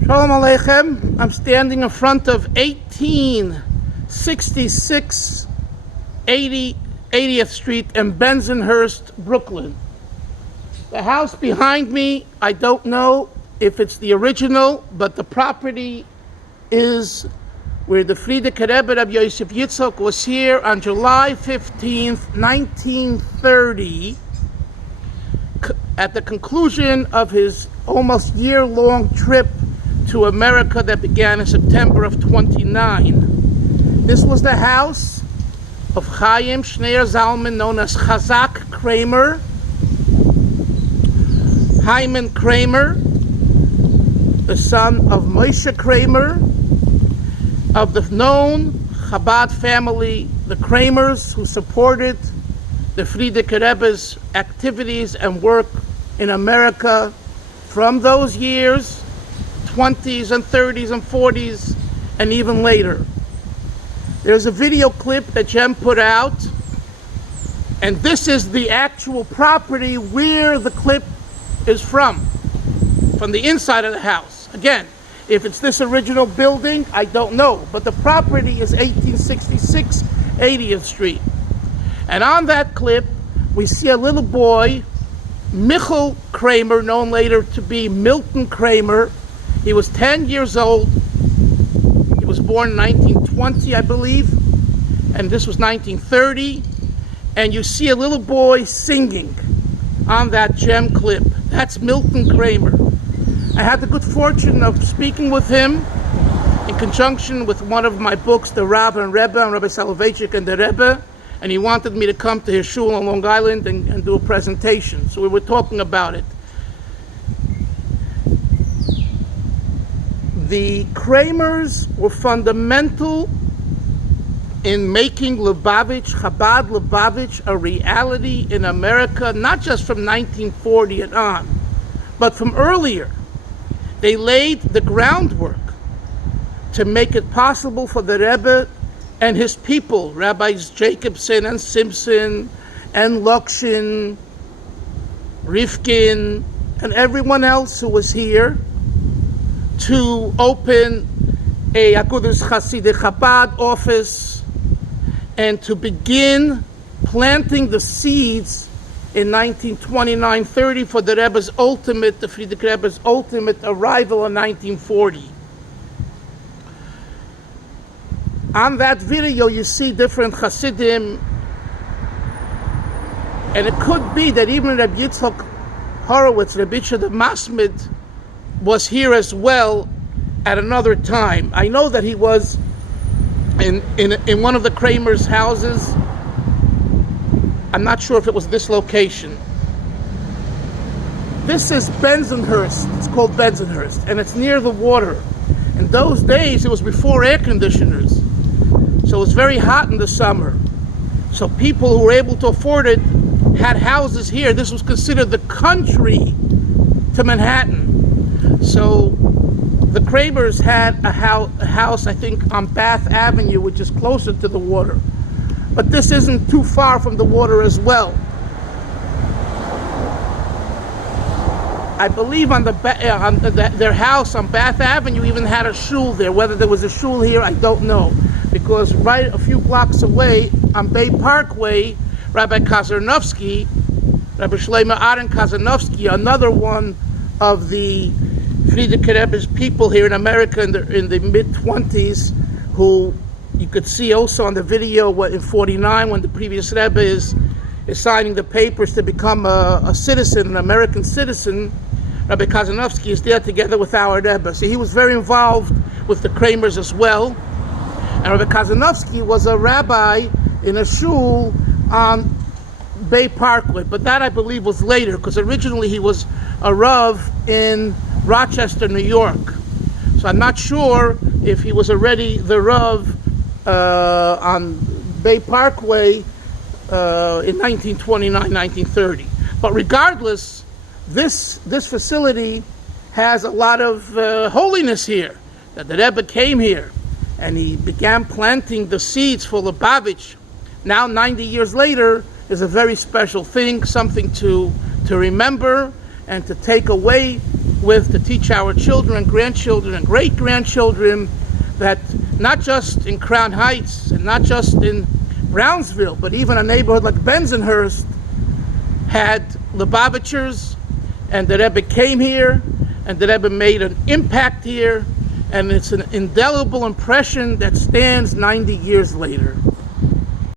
Shalom Aleichem. I'm standing in front of 1866 80th Street in Bensonhurst, Brooklyn. The house behind me, I don't know if it's the original, but the property is where the Frierdiker Rebbe Rabbi Yosef Yitzchak was here on July 15th, 1930, at the conclusion of his almost year-long trip to America that began in September of 29. This was the house of Chaim Shneir Zalman, known as Chazak Kramer, Hyman Kramer, the son of Moshe Kramer, of the known Chabad family, the Kramers, who supported the Frierdiker Rebbe's activities and work in America from those years, 20s and 30s and 40s, and even later. There's a video clip that Jem put out, and this is the actual property where the clip is from the inside of the house. Again, if it's this original building, I don't know, but the property is 1866 80th Street. And on that clip, we see a little boy, Michael Kramer, known later to be Milton Kramer. He was 10 years old. He was born in 1920, I believe, and this was 1930. And you see a little boy singing on that gem clip. That's Milton Kramer. I had the good fortune of speaking with him in conjunction with one of my books, The Rabbi and Rebbe, and Rabbi Soloveitchik and the Rebbe, and he wanted me to come to his shul on Long Island and do a presentation. So we were talking about it. The Kramers were fundamental in making Lubavitch, Chabad Lubavitch, a reality in America, not just from 1940 and on, but from earlier. They laid the groundwork to make it possible for the Rebbe and his people, Rabbis Jacobson and Simpson and Lokshin, Rifkin, and everyone else who was here, to open a Agudas Chasidei Chabad office and to begin planting the seeds in 1929-30 for the Rebbe's ultimate, the Frierdiker Rebbe's ultimate arrival in 1940. On that video, you see different Hasidim, and it could be that even Rabbi Yitzchak Horowitz, Rabbi the Masmid, was here as well at another time. I know that he was in one of the Kramers' houses. I'm not sure if it was this location. This is Bensonhurst. It's called Bensonhurst, and it's near the water. In those days, it was before air conditioners, so it was very hot in the summer. So people who were able to afford it had houses here. This was considered the country to Manhattan. So the Kramers had a house, I think, on Bath Avenue, which is closer to the water. But this isn't too far from the water as well. I believe on their house on Bath Avenue even had a shul there. Whether there was a shul here, I don't know. Because right a few blocks away on Bay Parkway, Rabbi Kazarnovsky, Rabbi Shlomo Aron Kazarnovsky, another one of the Frierdiker Rebbe's people here in America in the mid-20s, who you could see also on the video in 49 when the previous Rebbe is signing the papers to become a citizen, an American citizen. Rabbi Kazarnovsky is there together with our Rebbe. So he was very involved with the Kramers as well. And Rabbi Kazarnovsky was a rabbi in a shul on Bay Parkway. But that, I believe, was later, because originally he was a Rav in Rochester, New York. So I'm not sure if he was already the Rav on Bay Parkway in 1929, 1930. But regardless, this facility has a lot of holiness here. That the Rebbe came here and he began planting the seeds for Lubavitch. Now, 90 years later, is a very special thing, something to remember and to take away with to teach our children, grandchildren, and great-grandchildren that not just in Crown Heights and not just in Brownsville, but even a neighborhood like Bensonhurst had Lubavitchers, and the Rebbe came here, and the Rebbe made an impact here, and it's an indelible impression that stands 90 years later.